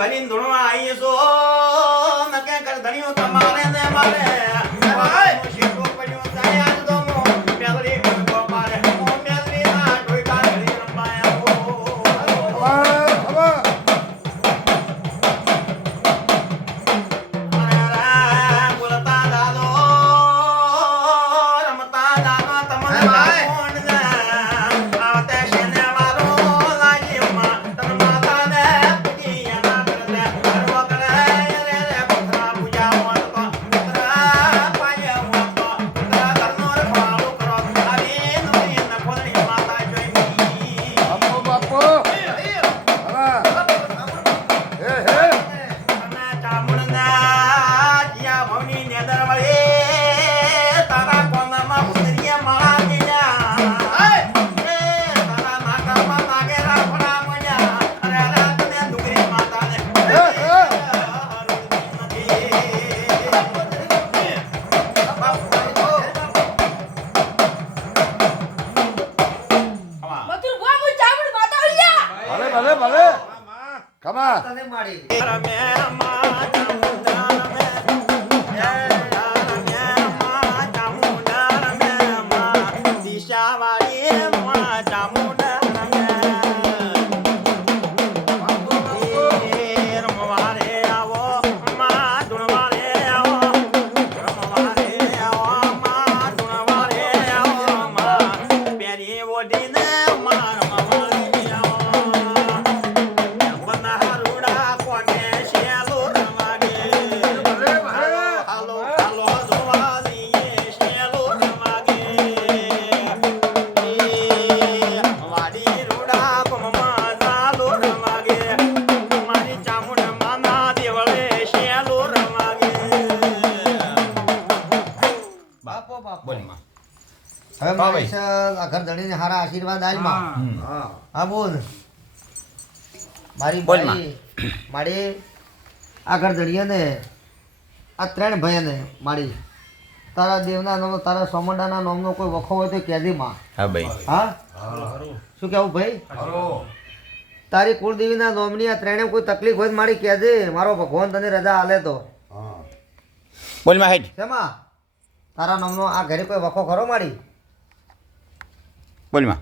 ભરીને ધૂણવા આવીએ છો નકે કર ધણીઓ તમારે ને મારે શીખો પડ્યો જાય આજ તો મો મેલરી ગો મારે મો મેલરી ના કોઈ કા ઘડી રંબાયા બોલતા દાદો રમતા દાદો તમને કોણ આવતે શેને મારો લાગી માં તન માતા ને હવે મારી આખર ધણીને હારા આશીર્વાદ આલમાં હા બોલ મારી મારી આખર ધણીને આ ત્રણ ભાઈને મારી તારા દેવના નામ તારા સોમંડાના નામનો કોઈ વખો હોય તો કહેજે માં હા ભાઈ હા શું કહેવું ભાઈ તારી કુળદેવીના નોમની આ ત્રણે કોઈ તકલીફ હોય મારી કહેજે મારો ભગવાન તને રજા આલે તો બોલ માં હેડ શેમાં તારા નામનો આ ઘરે કોઈ વખો ખરો મારી બોલ માં